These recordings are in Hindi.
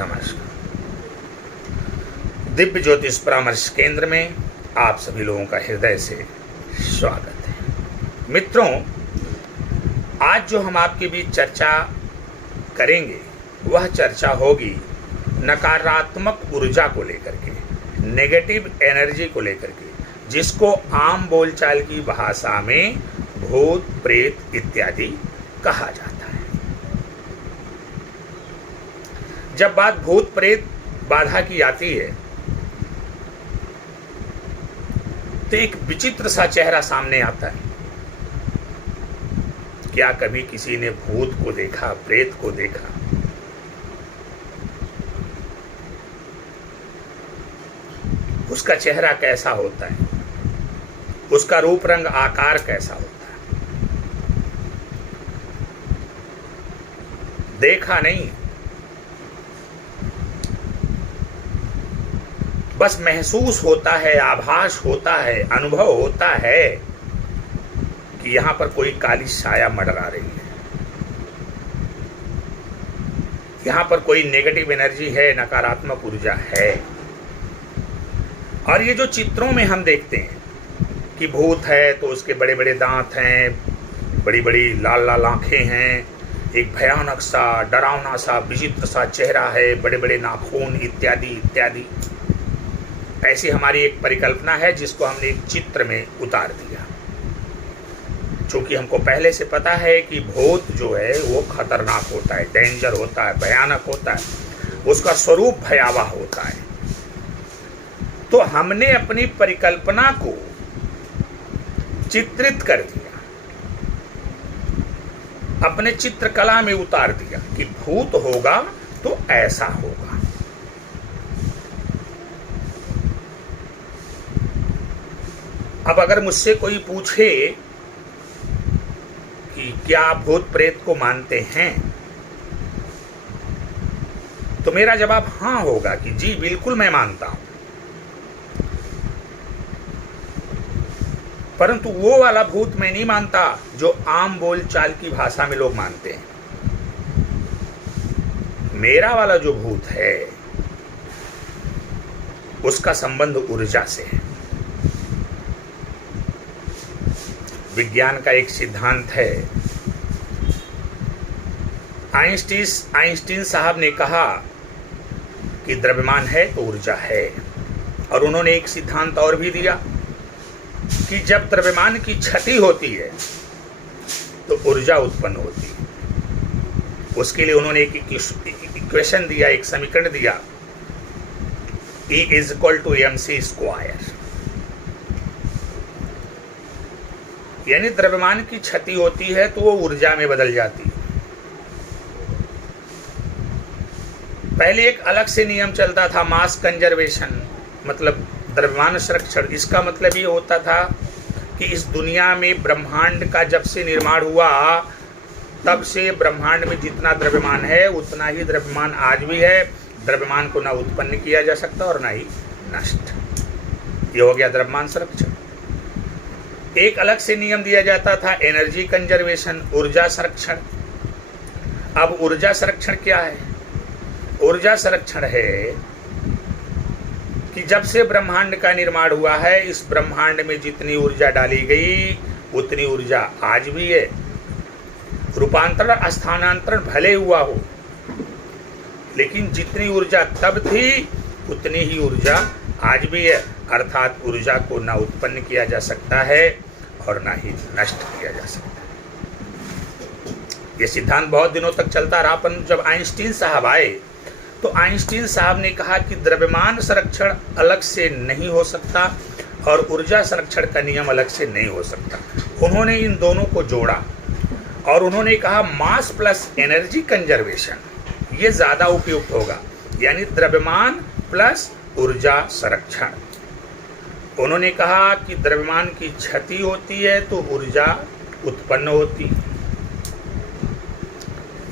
नमस्कार। दिव्य ज्योतिष परामर्श केंद्र में आप सभी लोगों का हृदय से स्वागत है। मित्रों, आज जो हम आपके बीच चर्चा करेंगे वह चर्चा होगी नकारात्मक ऊर्जा को लेकर के, नेगेटिव एनर्जी को लेकर के, जिसको आम बोलचाल की भाषा में भूत प्रेत इत्यादि कहा जाता है। जब बात भूत प्रेत बाधा की आती है तो एक विचित्र सा चेहरा सामने आता है। क्या कभी किसी ने भूत को देखा, प्रेत को देखा? उसका चेहरा कैसा होता है, उसका रूप रंग आकार कैसा होता है? देखा नहीं, बस महसूस होता है, आभास होता है, अनुभव होता है कि यहां पर कोई काली छाया मंडरा रही है, यहां पर कोई नेगेटिव एनर्जी है, नकारात्मक ऊर्जा है। और ये जो चित्रों में हम देखते हैं कि भूत है तो उसके बड़े बड़े दांत हैं, बड़ी बड़ी लाल लाल आंखें हैं, एक भयानक सा, डरावना सा, विचित्र सा चेहरा है, बड़े बड़े नाखून इत्यादि इत्यादि, ऐसी हमारी एक परिकल्पना है जिसको हमने एक चित्र में उतार दिया। क्योंकि हमको पहले से पता है कि भूत जो है वो खतरनाक होता है, डेंजर होता है, भयानक होता है, उसका स्वरूप भयावह होता है। तो हमने अपनी परिकल्पना को चित्रित कर दिया, अपने चित्रकला में उतार दिया कि भूत होगा तो ऐसा होगा। अब अगर मुझसे कोई पूछे कि क्या आप भूत प्रेत को मानते हैं, तो मेरा जवाब हाँ होगा कि जी बिल्कुल मैं मानता हूं। परंतु वो वाला भूत मैं नहीं मानता जो आम बोलचाल की भाषा में लोग मानते हैं। मेरा वाला जो भूत है उसका संबंध ऊर्जा से है। विज्ञान का एक सिद्धांत है। आइंस्टीन साहब ने कहा कि द्रव्यमान है तो ऊर्जा है, और उन्होंने एक सिद्धांत और भी दिया कि जब द्रव्यमान की क्षति होती है तो ऊर्जा उत्पन्न होती है। उसके लिए उन्होंने एक इक्वेशन दिया, एक समीकरण दिया, E = mc²। यानी द्रव्यमान की क्षति होती है तो वो ऊर्जा में बदल जाती है। पहले एक अलग से नियम चलता था, मास कंजर्वेशन, मतलब द्रव्यमान संरक्षण। इसका मतलब ये होता था कि इस दुनिया में ब्रह्मांड का जब से निर्माण हुआ तब से ब्रह्मांड में जितना द्रव्यमान है उतना ही द्रव्यमान आज भी है। द्रव्यमान को ना उत्पन्न किया जा सकता और ना ही नष्ट। ये हो गया द्रव्यमान संरक्षण। एक अलग से नियम दिया जाता था, एनर्जी कंजर्वेशन, ऊर्जा संरक्षण। अब ऊर्जा संरक्षण क्या है? ऊर्जा संरक्षण है कि जब से ब्रह्मांड का निर्माण हुआ है, इस ब्रह्मांड में जितनी ऊर्जा डाली गई उतनी ऊर्जा आज भी है। रूपांतरण, स्थानांतरण भले हुआ हो, लेकिन जितनी ऊर्जा तब थी उतनी ही ऊर्जा आज भी है। अर्थात ऊर्जा को ना उत्पन्न किया जा सकता है और ना ही नष्ट किया जा सकता है। ये सिद्धांत बहुत दिनों तक चलता रहा, पर जब आइंस्टीन साहब आए तो आइंस्टीन साहब ने कहा कि द्रव्यमान संरक्षण अलग से नहीं हो सकता और ऊर्जा संरक्षण का नियम अलग से नहीं हो सकता। उन्होंने इन दोनों को जोड़ा और उन्होंने कहा मास प्लस एनर्जी कंजर्वेशन ये ज़्यादा उपयुक्त होगा, यानी द्रव्यमान प्लस ऊर्जा संरक्षण। उन्होंने कहा कि द्रव्यमान की क्षति होती है तो ऊर्जा उत्पन्न होती है।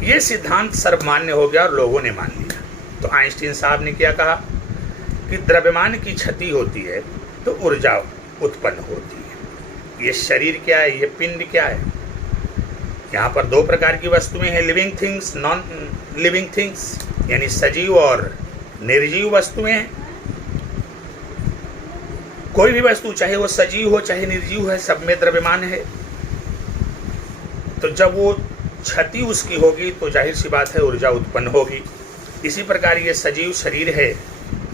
ये सिद्धांत सर्वमान्य हो गया और लोगों ने मान लिया। तो आइंस्टीन साहब ने क्या कहा कि द्रव्यमान की क्षति होती है तो ऊर्जा उत्पन्न होती है। ये शरीर क्या है, ये पिंड क्या है? यहाँ पर दो प्रकार की वस्तुएं हैं, living things, non living things. यानी सजीव और निर्जीव वस्तुएं। कोई भी वस्तु चाहे वो सजीव हो चाहे निर्जीव है, सब में द्रव्यमान है। तो जब वो क्षति उसकी होगी तो जाहिर सी बात है ऊर्जा उत्पन्न होगी। इसी प्रकार ये सजीव शरीर है,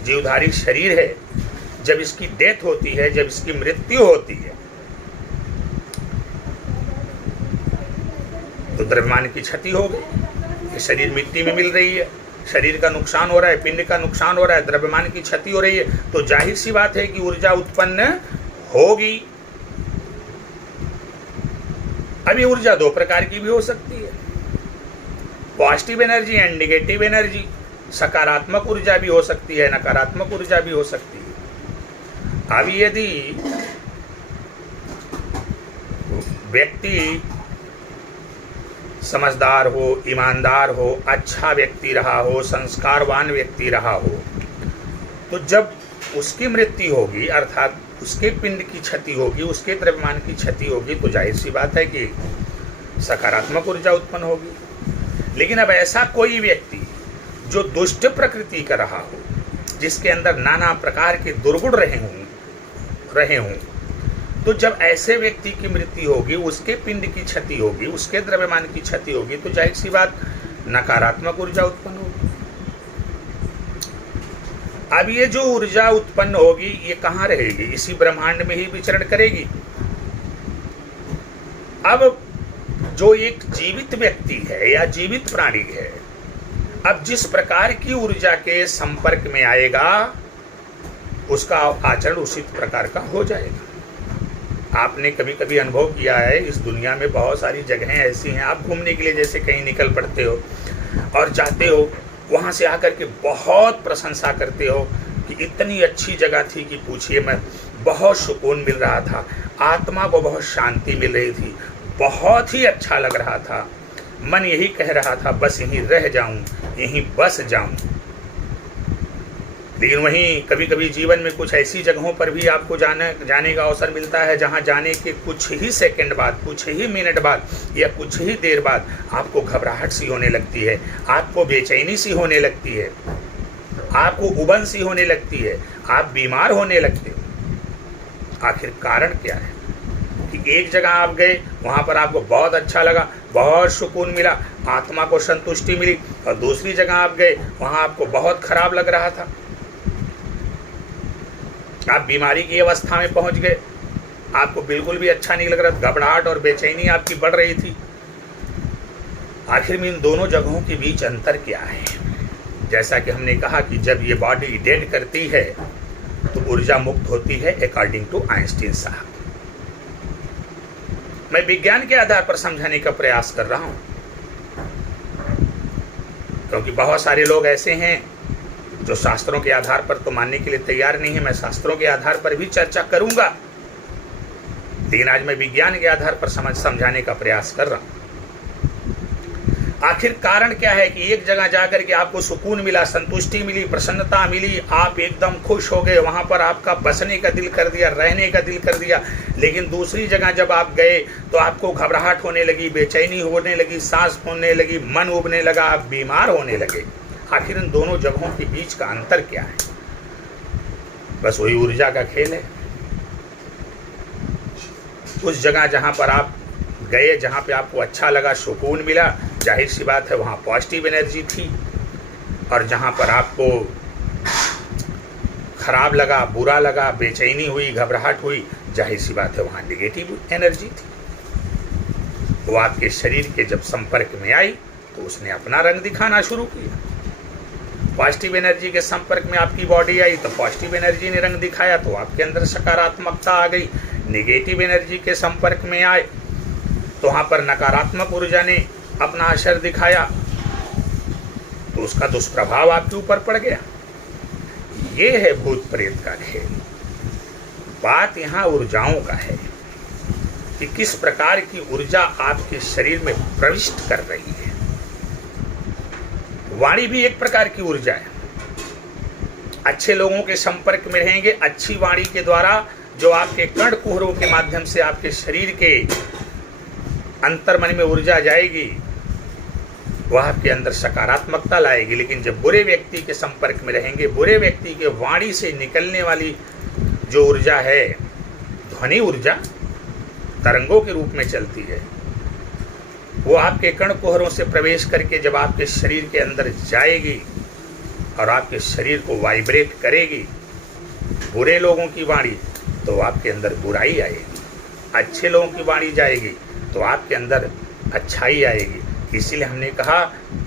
जीवधारी शरीर है, जब इसकी डेथ होती है, जब इसकी मृत्यु होती है, तो द्रव्यमान की क्षति हो गई। ये शरीर मिट्टी में मिल रही है, शरीर का नुकसान हो रहा है, पिंड का नुकसान हो रहा है, द्रव्यमान की क्षति हो रही है, तो जाहिर सी बात है कि ऊर्जा उत्पन्न होगी। अब ये ऊर्जा दो प्रकार की भी हो सकती है, positive energy and negative energy. सकारात्मक ऊर्जा भी हो सकती है, नकारात्मक ऊर्जा भी हो सकती है। अब यदि व्यक्ति समझदार हो, ईमानदार हो, अच्छा व्यक्ति रहा हो, संस्कारवान व्यक्ति रहा हो, तो जब उसकी मृत्यु होगी अर्थात उसके पिंड की क्षति होगी, उसके द्रव्यमान की क्षति होगी, तो जाहिर सी बात है कि सकारात्मक ऊर्जा उत्पन्न होगी। लेकिन अब ऐसा कोई व्यक्ति जो दुष्ट प्रकृति का रहा हो, जिसके अंदर नाना प्रकार के दुर्गुण रहे हों, तो जब ऐसे व्यक्ति की मृत्यु होगी, उसके पिंड की क्षति होगी, उसके द्रव्यमान की क्षति होगी, तो जाहिर सी बात नकारात्मक ऊर्जा उत्पन्न होगी। अब ये जो ऊर्जा उत्पन्न होगी ये कहाँ रहेगी? इसी ब्रह्मांड में ही विचरण करेगी। अब जो एक जीवित व्यक्ति है या जीवित प्राणी है, अब जिस प्रकार की ऊर्जा के संपर्क में आएगा उसका आचरण उसी प्रकार का हो जाएगा। आपने कभी कभी अनुभव किया है, इस दुनिया में बहुत सारी जगहें ऐसी हैं, आप घूमने के लिए जैसे कहीं निकल पड़ते हो और जाते हो, वहाँ से आकर के बहुत प्रशंसा करते हो कि इतनी अच्छी जगह थी कि पूछिए मत, बहुत सुकून मिल रहा था, आत्मा को बहुत शांति मिल रही थी, बहुत ही अच्छा लग रहा था, मन यही कह रहा था बस यहीं रह जाऊं, यहीं बस जाऊं। लेकिन वहीं कभी कभी जीवन में कुछ ऐसी जगहों पर भी आपको जाने का अवसर मिलता है जहां जाने के कुछ ही सेकंड बाद, कुछ ही मिनट बाद या कुछ ही देर बाद आपको घबराहट सी होने लगती है, आपको बेचैनी सी होने लगती है, आपको उबन सी होने लगती है, आप बीमार होने लगते हो। आखिर कारण क्या है कि एक जगह आप गए, वहां पर आपको बहुत अच्छा लगा, बहुत सुकून मिला, आत्मा को संतुष्टि मिली, और दूसरी जगह आप गए, वहां आपको बहुत खराब लग रहा था, आप बीमारी की अवस्था में पहुंच गए, आपको बिल्कुल भी अच्छा नहीं लग रहा, घबराहट और बेचैनी आपकी बढ़ रही थी। आखिर में इन दोनों जगहों के बीच अंतर क्या है? जैसा कि हमने कहा कि जब ये बॉडी डेड करती है तो ऊर्जा मुक्त होती है अकॉर्डिंग टू आइंस्टीन साहब। मैं विज्ञान के आधार पर समझाने का प्रयास कर रहा हूं, क्योंकि बहुत सारे लोग ऐसे हैं जो शास्त्रों के आधार पर तो मानने के लिए तैयार नहीं है। मैं शास्त्रों के आधार पर भी चर्चा करूंगा, लेकिन आज मैं विज्ञान के आधार पर समझाने का प्रयास कर रहा हूं। आखिर कारण क्या है कि एक जगह जाकर के आपको सुकून मिला, संतुष्टि मिली, प्रसन्नता मिली, आप एकदम खुश हो गए, वहां पर आपका बसने का दिल कर दिया, रहने का दिल कर दिया। लेकिन दूसरी जगह जब आप गए तो आपको घबराहट होने लगी, बेचैनी होने लगी, सांस फूलने लगी, मन उबने लगा, आप बीमार होने लगे। आखिर इन दोनों जगहों के बीच का अंतर क्या है? बस वही ऊर्जा का खेल है। उस जगह जहां पर आप गए, जहां पे आपको अच्छा लगा, सुकून मिला, जाहिर सी बात है वहां पॉजिटिव एनर्जी थी, और जहां पर आपको खराब लगा, बुरा लगा, बेचैनी हुई, घबराहट हुई, जाहिर सी बात है वहां नेगेटिव एनर्जी थी। वो आपके शरीर के जब संपर्क में आई तो उसने अपना रंग दिखाना शुरू किया। पॉजिटिव एनर्जी के संपर्क में आपकी बॉडी आई तो पॉजिटिव एनर्जी ने रंग दिखाया, तो आपके अंदर सकारात्मकता आ गई। नेगेटिव एनर्जी के संपर्क में आए तो वहाँ पर नकारात्मक ऊर्जा ने अपना असर दिखाया, तो उसका दुष्प्रभाव आपके ऊपर पड़ गया। ये है भूत प्रेत का खेल। बात यहाँ ऊर्जाओं का है कि किस प्रकार की ऊर्जा आपके शरीर में प्रविष्ट कर रही है। वाणी भी एक प्रकार की ऊर्जा है। अच्छे लोगों के संपर्क में रहेंगे, अच्छी वाणी के द्वारा जो आपके कर्ण कुहरों के माध्यम से आपके शरीर के अंतर्मन में ऊर्जा जाएगी, वह आपके अंदर सकारात्मकता लाएगी। लेकिन जब बुरे व्यक्ति के संपर्क में रहेंगे, बुरे व्यक्ति के वाणी से निकलने वाली जो ऊर्जा है, ध्वनि ऊर्जा तरंगों के रूप में चलती है, वो आपके कण कुहरों से प्रवेश करके जब आपके शरीर के अंदर जाएगी और आपके शरीर को वाइब्रेट करेगी, बुरे लोगों की वाणी तो आपके अंदर बुराई आएगी, अच्छे लोगों की वाणी जाएगी तो आपके अंदर अच्छाई आएगी। इसीलिए हमने कहा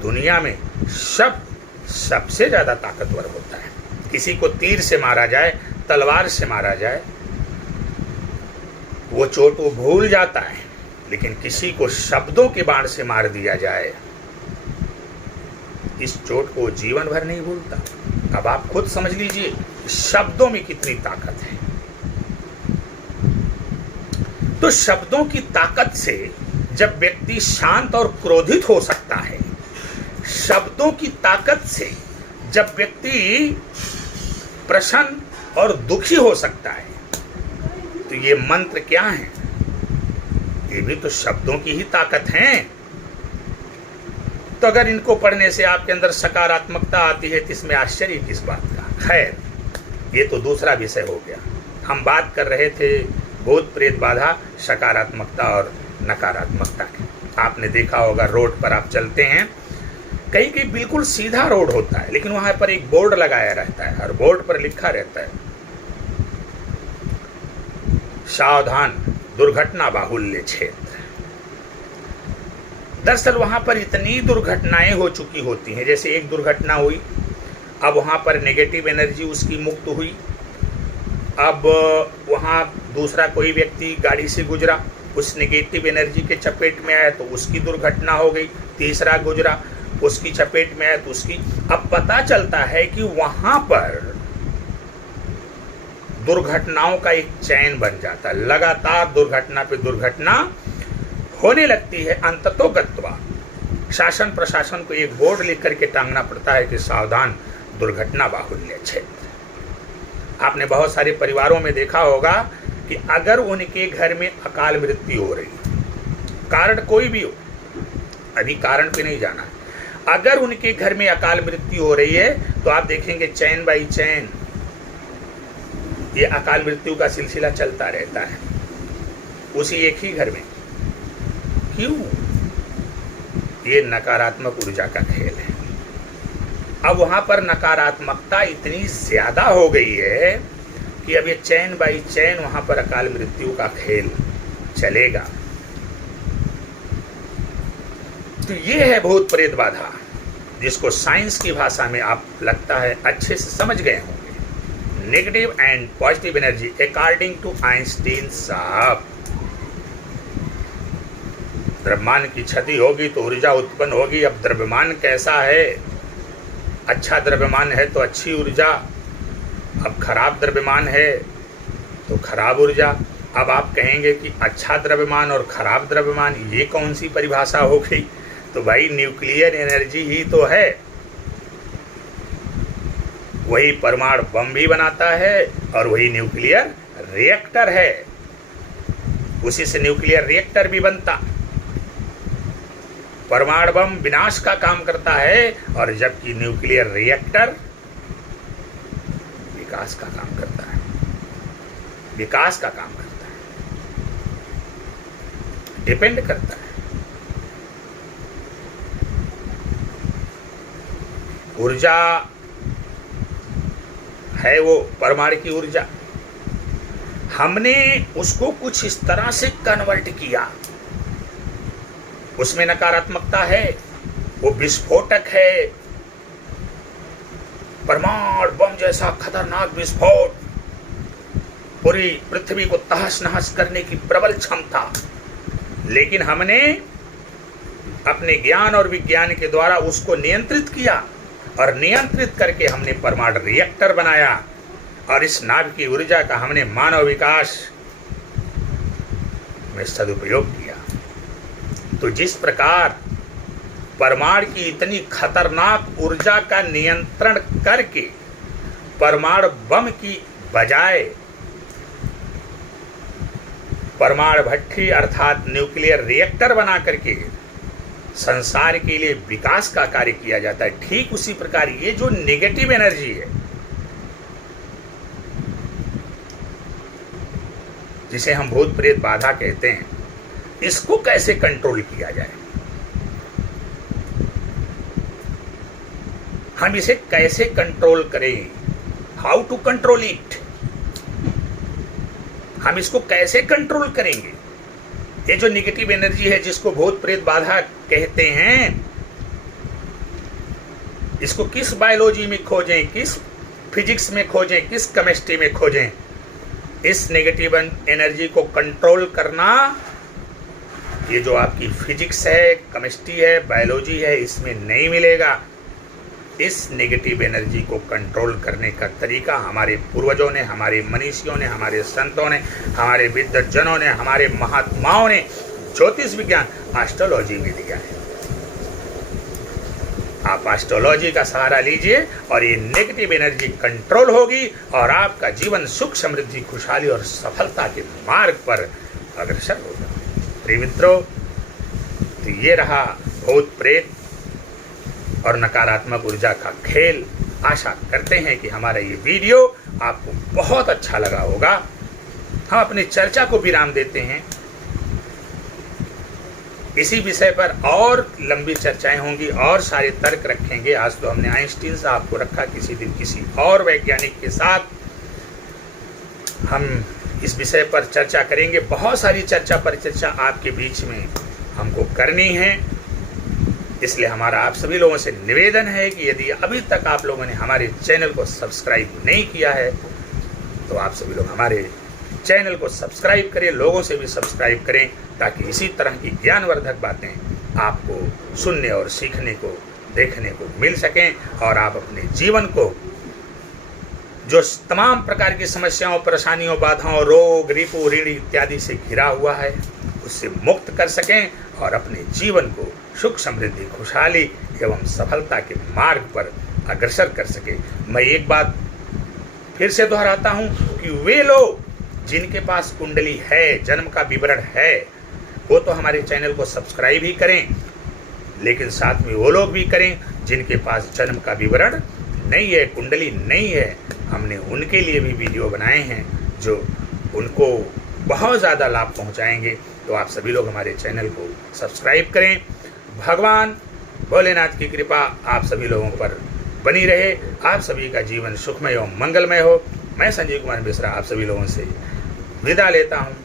दुनिया में शब्द सबसे ज़्यादा ताकतवर होता है। किसी को तीर से मारा जाए, तलवार से मारा जाए, वो चोट वो भूल जाता है, लेकिन किसी को शब्दों के बाण से मार दिया जाए, इस चोट को जीवन भर नहीं भूलता। अब आप खुद समझ लीजिए शब्दों में कितनी ताकत है। तो शब्दों की ताकत से जब व्यक्ति शांत और क्रोधित हो सकता है, शब्दों की ताकत से जब व्यक्ति प्रसन्न और दुखी हो सकता है, तो ये मंत्र क्या है? ये भी तो शब्दों की ही ताकत है। तो अगर इनको पढ़ने से आपके अंदर सकारात्मकता आती है तो इसमें आश्चर्य किस बात का? खैर, ये तो दूसरा विषय हो गया। हम बात कर रहे थे भूत प्रेत बाधा, सकारात्मकता और नकारात्मकता की। आपने देखा होगा रोड पर आप चलते हैं, कहीं कहीं बिल्कुल सीधा रोड होता है, लेकिन वहां पर एक बोर्ड लगाया रहता है और बोर्ड पर लिखा रहता है सावधान दुर्घटना बाहुल्य क्षेत्र। दरअसल वहां पर इतनी दुर्घटनाएं हो चुकी होती हैं, जैसे एक दुर्घटना हुई, अब वहां पर नेगेटिव एनर्जी उसकी मुक्त हुई, अब वहां दूसरा कोई व्यक्ति गाड़ी से गुजरा, उस नेगेटिव एनर्जी के चपेट में आया तो उसकी दुर्घटना हो गई, तीसरा गुजरा उसकी चपेट में आया तो उसकी। अब पता चलता है कि वहां पर दुर्घटनाओं का एक चैन बन जाता है, लगातार दुर्घटना पे दुर्घटना होने लगती है। अंततोगत्वा शासन प्रशासन को एक बोर्ड लिख करके टांगना पड़ता है कि सावधान दुर्घटना बाहुल्य क्षेत्र। आपने बहुत सारे परिवारों में देखा होगा कि अगर उनके घर में अकाल मृत्यु हो रही, कारण कोई भी हो, अभी कारण पे नहीं जाना, अगर उनके घर में अकाल मृत्यु हो रही है तो आप देखेंगे चैन बाई चैन ये अकाल मृत्यु का सिलसिला चलता रहता है उसी एक ही घर में। क्यों? ये नकारात्मक ऊर्जा का खेल है। अब वहां पर नकारात्मकता इतनी ज्यादा हो गई है कि अब ये चैन बाई चैन वहां पर अकाल मृत्यु का खेल चलेगा। तो ये है भूत प्रेत बाधा, जिसको साइंस की भाषा में आप लगता है अच्छे से समझ गए होंगे। Negative and positive energy according to Einstein साहब। द्रव्यमान की क्षति होगी तो ऊर्जा उत्पन्न होगी। अब द्रव्यमान कैसा है? अच्छा द्रव्यमान है तो अच्छी ऊर्जा, अब खराब द्रव्यमान है तो खराब ऊर्जा। अब आप कहेंगे कि अच्छा द्रव्यमान और खराब द्रव्यमान, ये कौन सी परिभाषा हो गई? तो भाई न्यूक्लियर एनर्जी ही तो है, वही परमाणु बम भी बनाता है और वही न्यूक्लियर रिएक्टर है, उसी से न्यूक्लियर रिएक्टर भी बनता। परमाणु बम विनाश का काम करता है और जबकि न्यूक्लियर रिएक्टर विकास का काम करता है, विकास का काम करता है, डिपेंड करता है। ऊर्जा है वो परमाणु की ऊर्जा, हमने उसको कुछ इस तरह से कन्वर्ट किया, उसमें नकारात्मकता है, वो विस्फोटक है, परमाणु बम जैसा खतरनाक विस्फोट, पूरी पृथ्वी को तहस नहस करने की प्रबल क्षमता। लेकिन हमने अपने ज्ञान और विज्ञान के द्वारा उसको नियंत्रित किया और नियंत्रित करके हमने परमाणु रिएक्टर बनाया और इस नाभ की ऊर्जा का हमने मानव विकास में सदुपयोग किया। तो जिस प्रकार परमाणु की इतनी खतरनाक ऊर्जा का नियंत्रण करके परमाणु बम की बजाय परमाणु भट्टी अर्थात न्यूक्लियर रिएक्टर बना करके संसार के लिए विकास का कार्य किया जाता है, ठीक उसी प्रकार ये जो नेगेटिव एनर्जी है, जिसे हम भूत प्रेत बाधा कहते हैं, इसको कैसे कंट्रोल किया जाए, हम इसे कैसे कंट्रोल करें, हाउ टू कंट्रोल इट, हम इसको कैसे कंट्रोल करेंगे। ये जो निगेटिव एनर्जी है जिसको भूत प्रेत बाधा कहते हैं, इसको किस बायोलॉजी में खोजें, किस फिजिक्स में खोजें, किस केमिस्ट्री में खोजें, इस नेगेटिव एनर्जी को कंट्रोल करना ये जो आपकी फिजिक्स है, केमिस्ट्री है, बायोलॉजी है, इसमें नहीं मिलेगा। इस नेगेटिव एनर्जी को कंट्रोल करने का तरीका हमारे पूर्वजों ने, हमारे मनीषियों ने, हमारे संतों ने, हमारे विद्वज्जनों ने, हमारे महात्माओं ने ज्योतिष विज्ञान एस्ट्रोलॉजी में दिया है। आप एस्ट्रोलॉजी का सहारा लीजिए और ये नेगेटिव एनर्जी कंट्रोल होगी और आपका जीवन सुख, समृद्धि, खुशहाली और सफलता के मार्ग पर अग्रसर होगा। प्रिय मित्रों, तो ये रहा भूत प्रेत और नकारात्मक ऊर्जा का खेल। आशा करते हैं कि हमारा ये वीडियो आपको बहुत अच्छा लगा होगा। हम अपनी चर्चा को विराम देते हैं। इसी विषय पर और लंबी चर्चाएं होंगी और सारे तर्क रखेंगे। आज तो हमने आइंस्टीन साहब को रखा, किसी दिन किसी और वैज्ञानिक के साथ हम इस विषय पर चर्चा करेंगे। बहुत सारी चर्चा परिचर्चा आपके बीच में हमको करनी है, इसलिए हमारा आप सभी लोगों से निवेदन है कि यदि अभी तक आप लोगों ने हमारे चैनल को सब्सक्राइब नहीं किया है तो आप सभी लोग हमारे चैनल को सब्सक्राइब करें, लोगों से भी सब्सक्राइब करें, ताकि इसी तरह की ज्ञानवर्धक बातें आपको सुनने और सीखने को, देखने को मिल सकें और आप अपने जीवन को जो तमाम प्रकार की समस्याओं, परेशानियों, बाधाओं, रोग, रिपु, ऋण इत्यादि से घिरा हुआ है उससे मुक्त कर सकें और अपने जीवन को सुख, समृद्धि, खुशहाली एवं सफलता के मार्ग पर अग्रसर कर सके। मैं एक बात फिर से दोहराता हूं कि वे लोग जिनके पास कुंडली है, जन्म का विवरण है, वो तो हमारे चैनल को सब्सक्राइब ही करें, लेकिन साथ में वो लोग भी करें जिनके पास जन्म का विवरण नहीं है, कुंडली नहीं है। हमने उनके लिए भी वीडियो बनाए हैं जो उनको बहुत ज़्यादा लाभ पहुंचाएंगे। तो आप सभी लोग हमारे चैनल को सब्सक्राइब करें। भगवान भोलेनाथ की कृपा आप सभी लोगों पर बनी रहे। आप सभी का जीवन सुखमय एवं मंगलमय हो। मैं संजीव कुमार मिश्रा आप सभी लोगों से विदा लेता हूँ।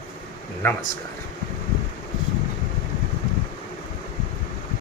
नमस्कार।